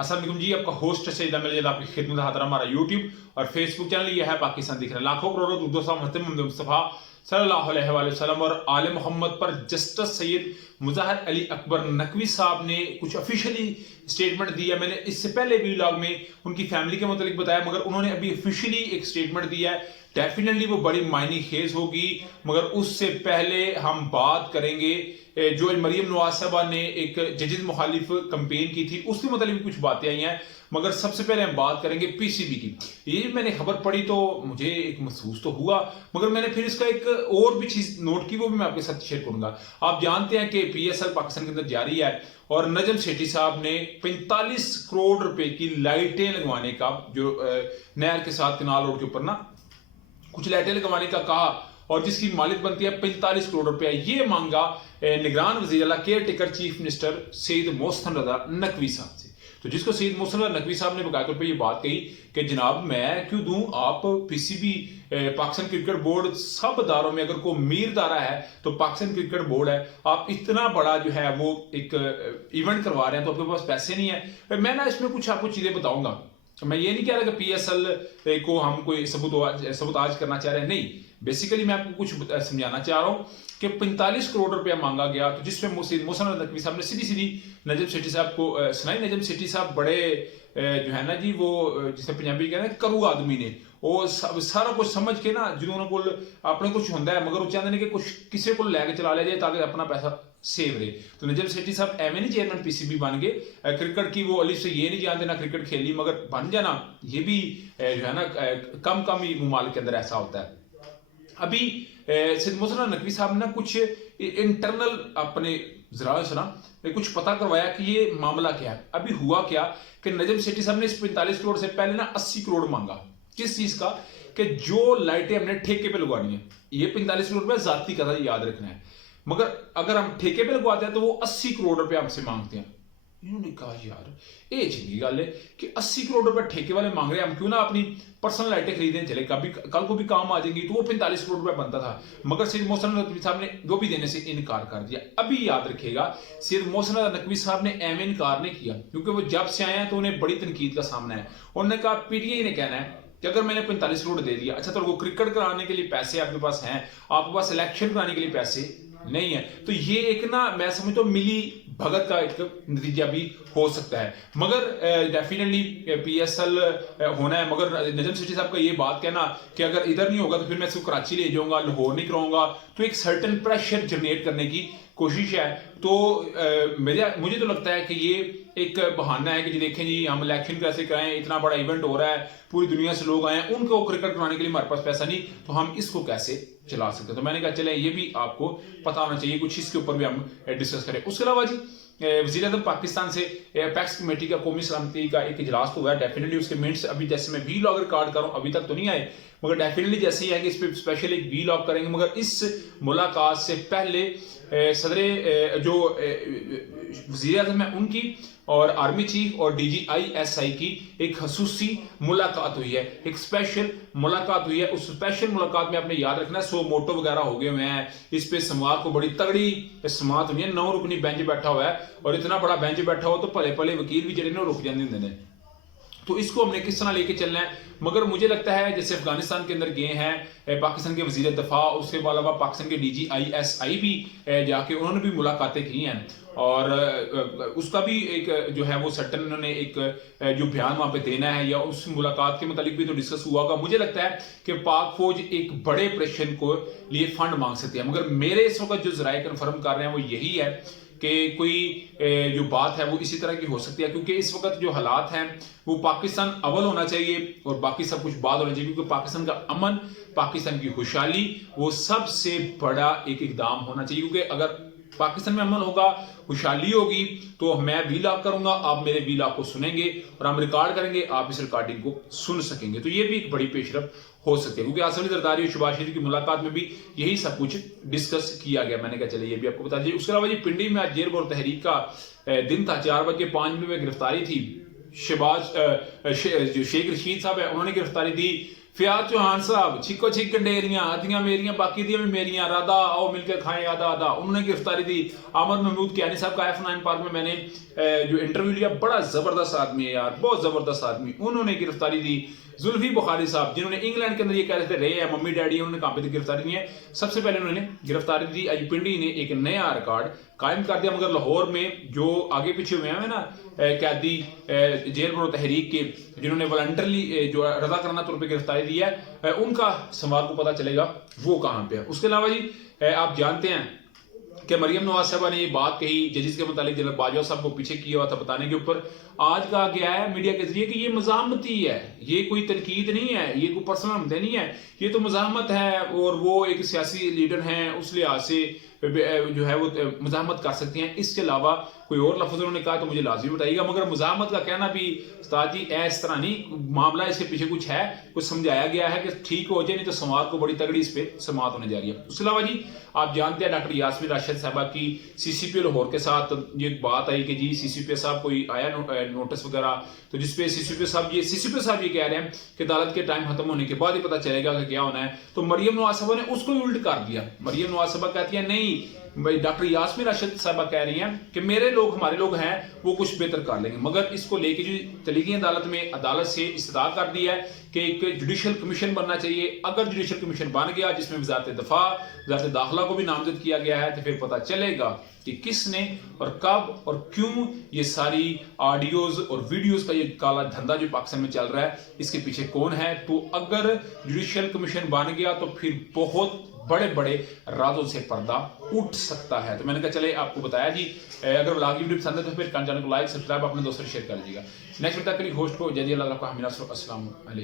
अस्सलाम वालेकुम जी, आपका होस्ट सईद अमीर आपकी खिदमत हाजिर हमारा यूट्यूब और फेसबुक चैनल ये है पाकिस्तान दिख रहा है। लाखों करोड़ों दुरूद सलाम मोहम्मद मुस्तफ़ा सल्लल्लाहु अलैहि वसल्लम और आले मोहम्मद पर जस्टिस सैयद मुज़ाहिर अली अकबर नकवी साहब ने कुछ ऑफिशियली स्टेटमेंट दिया। मैंने इससे पहले भी व्लॉग में उनकी फैमिली के मतलब बताया, मगर उन्होंने अभी ऑफिशियली एक स्टेटमेंट दिया है। डेफिनेटली वो बड़ी मायने खेज होगी, मगर उससे पहले हम बात करेंगे जो मरियम नवाज साहबा ने एक जजिज मुखालिफ कंपेन की थी, उसके मतलब भी कुछ बातें आई हैं। मगर सबसे पहले हम बात करेंगे पीसीबी की। ये मैंने खबर पढ़ी तो मुझे एक महसूस तो हुआ, मगर मैंने फिर इसका एक और भी चीज नोट की, वो भी मैं आपके साथ शेयर करूंगा। आप जानते हैं कि पीएसएल पाकिस्तान के अंदर जारी है और नजम सेठी साहब ने 45 करोड़ रुपए की लाइटें लगवाने का, जो नहर के साथ कनाल रोड के ऊपर ना कुछ लाइटें लगवाने का कहा, और जिसकी मालिक बनती है 45 करोड़ रुपया। ये मांगा निगरान वज़ीर आला caretaker chief minister Saeed Mohsin Raza Naqvi साहब से। तो जिसको सईद मोहसिन रज़ा नकवी साहब ने बकायदा तौर पर ये बात कही कि जनाब मैं क्यों दूं, आप पीसीबी पाकिस्तान क्रिकेट बोर्ड सब अदारों में अगर कोई मीर अदारा है तो पाकिस्तान क्रिकेट बोर्ड है। आप इतना बड़ा जो है वो एक इवेंट करवा रहे हैं तो आपके पास पैसे नहीं है। मैं ना इसमें कुछ आपको चीजें बताऊंगा। मैं ये नहीं कह रहा कि पीएसएल को हम कोई सबूताज करना चाह रहे हैं, नहीं। बेसिकली मैं आपको कुछ समझाना चाह रहा हूं कि 45 करोड़ रुपया मांगा गया, तो जिसमें मोहसिन नकवी साहब ने सीधी सीधी नजम सेठी साहब को सुनाई। नजम सेठी साहब बड़े जो है ना जी, वो जिसे पंजाबी कहते हैं करू आदमी ने, वो सारा कुछ समझ के ना जिन्होंने को अपने कुछ होंगे है, मगर वो चाहते हैं कि कुछ किसी को लैके चला लिया जाए ताकि अपना पैसा सेव रहे। तो नजम सेठी साहब एम नहीं चेयरमैन पीसीबी बन गए। क्रिकेट की वो अली से ये नहीं जानते ना क्रिकेट खेली, मगर बन जाना ये भी जो है ना कम कम ही मुमालिक के अंदर ऐसा होता है। अभी सईद मोहसिन नकवी साहब ने कुछ इंटरनल अपने जराए से ना कुछ पता करवाया कि ये मामला क्या है। अभी हुआ क्या कि नजम सेठी साहब ने इस 45 करोड़ से पहले ना 80 करोड़ मांगा। किस चीज का? कि जो लाइटें हमने ठेके पे लगवानी है, ये 45 करोड़ रुपया जाती का था, याद रखना है। मगर अगर हम ठेके पे लगवाते हैं तो वो 80 करोड़ रुपया हमसे मांगते हैं। इन्होंने कहा यार ये चंगी गल है कि 80 करोड़ रुपए ठेके वाले मांग रहे हैं, हम क्यों ना अपनी पर्सनल लाइटें खरीदें, चले कभी कल को भी काम आ जाएंगी। तो वो 45 करोड़ रुपए बनता था, मगर सईद मोहसिन नकवी साहब ने वो भी देने से इनकार कर दिया। अभी याद रखिएगा, सईद मोहसिन नकवी साहब ने एम इनकार नहीं किया, क्योंकि वो जब से आए हैं तो उन्हें बड़ी तनकीद का सामना है। उन्होंने कहा पीटीआई ने कहना है कि अगर मैंने 45 करोड़ दे दिया, अच्छा तो क्रिकेट कराने के लिए पैसे आपके पास हैं, आपके पास सिलेक्शन कराने के लिए पैसे नहीं है, तो ये एक ना मैं समझता हूं मिली भगत का एक नतीजा भी हो सकता है। मगर डेफिनेटली पीएसएल होना है, मगर नजम सेठी साहब का ये बात कहना कि अगर इधर नहीं होगा तो फिर मैं इसको कराची ले जाऊंगा, लाहौर नहीं कराऊंगा, तो एक सर्टन प्रेशर जनरेट करने की कोशिश है। तो मुझे तो लगता है कि ये एक बहाना है कि जी देखें जी हम इलेक्शन कैसे कराएं, इतना बड़ा इवेंट हो रहा है, पूरी दुनिया से लोग आए हैं, उनको क्रिकेट कराने के लिए हमारे पास पैसा नहीं, तो हम इसको कैसे चला सकते हैं। तो मैंने कहा चले ये भी आपको पता होना चाहिए, कुछ इसके ऊपर भी हम डिस्कस करें। उसके अलावा जी वज़ीर आज़म पाकिस्तान से एपेक्स कमेटी का कौमी सलामती का एक इजलास तो हुआ है। डेफिनेटली उसके मिनट्स अभी जैसे मैं वी लॉग रिकॉर्ड कर रहा हूं अभी तक तो नहीं आए, मगर डेफिनेटली जैसे ही है कि इस पर स्पेशल एक वी लॉग करेंगे। मगर इस मुलाकात से पहले सदर जो वज़ीर आज़म है उनकी और आर्मी चीफ और DGI-SI की एक खसूसी मुलाकात हुई है, एक स्पेशल मुलाकात हुई है। उस स्पेशल मुलाकात में आपने याद रखना है 100 मोटो वगैरह हो गए हुए हैं, इस पे समात को बड़ी तगड़ी समात हुई है। 9 रुकनी बेंच बैठा हुआ है, और इतना बड़ा बेंच बैठा हो तो भले भले वकील भी जड़े रुक जाते हैं। तो इसको हमने किस तरह लेके चलना है। मगर मुझे लगता है जैसे अफगानिस्तान के अंदर गए हैं पाकिस्तान के वजीर दफा, उसके अलावा पाकिस्तान के DGI-SI भी जाके उन्होंने भी मुलाकातें की हैं, और उसका भी एक जो है वो सटन उन्होंने एक जो बयान वहां पे देना है, या उस मुलाकात के मुतालिक भी तो डिस्कस हुआ होगा। मुझे लगता है कि पाक फौज एक बड़े ऑपरेशन को लिए फंड मांग सकती है, मगर मेरे इस वक्त जो जराए कन्फर्म कर रहे हैं वो यही है कि कोई जो बात है वो इसी तरह की हो सकती है, क्योंकि इस वक्त जो हालात हैं वो पाकिस्तान अव्वल होना चाहिए और बाकी सब कुछ बाद होना चाहिए, क्योंकि पाकिस्तान का अमन, पाकिस्तान की खुशहाली वो सबसे बड़ा एक इकदाम होना चाहिए। क्योंकि अगर पाकिस्तान में अमन होगा, खुशहाली होगी, तो मैं वीलॉग करूंगा, आप मेरे वीलॉग को सुनेंगे और हम रिकॉर्ड करेंगे, आप इस रिकॉर्डिंग को सुन सकेंगे। तो ये भी एक बड़ी पेशरफ हो सकती है, क्योंकि आसिफ अली जरदारी और शहबाज शरीफ की मुलाकात में भी यही सब कुछ डिस्कस किया गया। मैंने कहा चले ये भी आपको बता दीजिए। उसके अलावा ये पिंडी में आज जेर और तहरीक का दिन था, 4:05 में गिरफ्तारी थी। शहबाज जो शेख रशीद साहब है उन्होंने गिरफ्तारी दी, फयाद चौहान साहब, छिको छिक गंडेरियां, आदियां मेरियां बाकी दियां भी मेरियां, राधा आओ मिलकर खाएं आधा आधा, उन्होंने गिरफ्तारी दी। आमर महमूद कियानी साहब का F9 पार्क में मैंने जो इंटरव्यू लिया, बड़ा जबरदस्त आदमी है यार, बहुत जबरदस्त आदमी, उन्होंने गिरफ्तारी दी। जुल्फी बुखारी साहब जिन्होंने इंग्लैंड के अंदर ये कह रहे थे रहे हैं मम्मी डैडी, उन्होंने कहा पे गिरफ्तारी नहीं है, सबसे पहले उन्होंने गिरफ्तारी दी। अजपिंडी ने एक नया रिकॉर्ड कायम कर दिया, मगर लाहौर में जो आगे पीछे हुए हैं ना कैदी जेल बरो तहरीक के, जिन्होंने वॉलंटरली जो रजा कराना तौर पर गिरफ्तारी दी है, उनका समाज को पता चलेगा वो कहाँ पे है। उसके अलावा जी आप जानते हैं कि मरियम नवाज साहबा ने ये बात कही जजिस के मुतालिक जनरल बाजवा साहब को पीछे किया हुआ था बताने के ऊपर, आज कहा गया है मीडिया के जरिए कि ये मज़ाहमती है, ये कोई तनकीद नहीं है, ये कोई पर्सनल हमदे नहीं है, ये तो मज़ाहमत है, और वो एक सियासी लीडर हैं उस लिहाज से जो है वो मज़ाहमत कर सकती हैं। इसके अलावा कोई और लफ्ज़ उन्होंने कहा तो मुझे लाजमी बताइएगा, मगर मज़ाहमत का कहना भी उस्ताद जी इस तरह नहीं, मामला इसके पीछे कुछ है, कुछ समझाया गया है कि ठीक हो जाए, नहीं तो समाज को बड़ी तगड़ी इस पर समात होने जा रही है। उसके अलावा जी आप जानते हैं डॉक्टर यास्मीन राशिद साहबा की CCP लाहौर के साथ ये बात आई कि जी CCP साहब कोई आया नोटिस वगैरह, तो जिसपे CCP साहब ये कह रहे हैं कि अदालत के टाइम खत्म होने के बाद ही पता चलेगा कि क्या होना है। तो मरियम नवाज साहबा ने उसको ही उल्ट कर दिया। मरियम नवाज साहबा कहती है नहीं, डॉक्टर यास्मीन राशिद साहबा कह रही हैं कि मेरे लोग, हमारे लोग हैं, वो कुछ बेहतर कर लेंगे, मगर इसको लेके जो चली गई अदालत में, अदालत से इस्तदा कर दी है कि एक जुडिशल कमीशन बनना चाहिए। अगर जुडिशल कमीशन बन गया जिसमें वजारत दफा, वजारत दाखिला को भी नामजद किया गया है, तो फिर पता चलेगा कि किसने और कब और क्यों ये सारी ऑडियोज और वीडियोस का ये काला धंधा जो पाकिस्तान में चल रहा है, इसके पीछे कौन है। तो अगर जुडिशल कमीशन बन गया तो फिर बहुत बड़े बड़े राजों से पर्दा उठ सकता है। तो मैंने कहा चले आपको बताया जी, अगर व्लॉग की वीडियो पसंद है तो फिर चैनल को लाइक सब्सक्राइब अपने दोस्तों से शेयर कर लीजिएगा। नेक्स्ट वीडियो तक के लिए होस्ट को जय अल्लाह, अस्सलाम वालेकुम।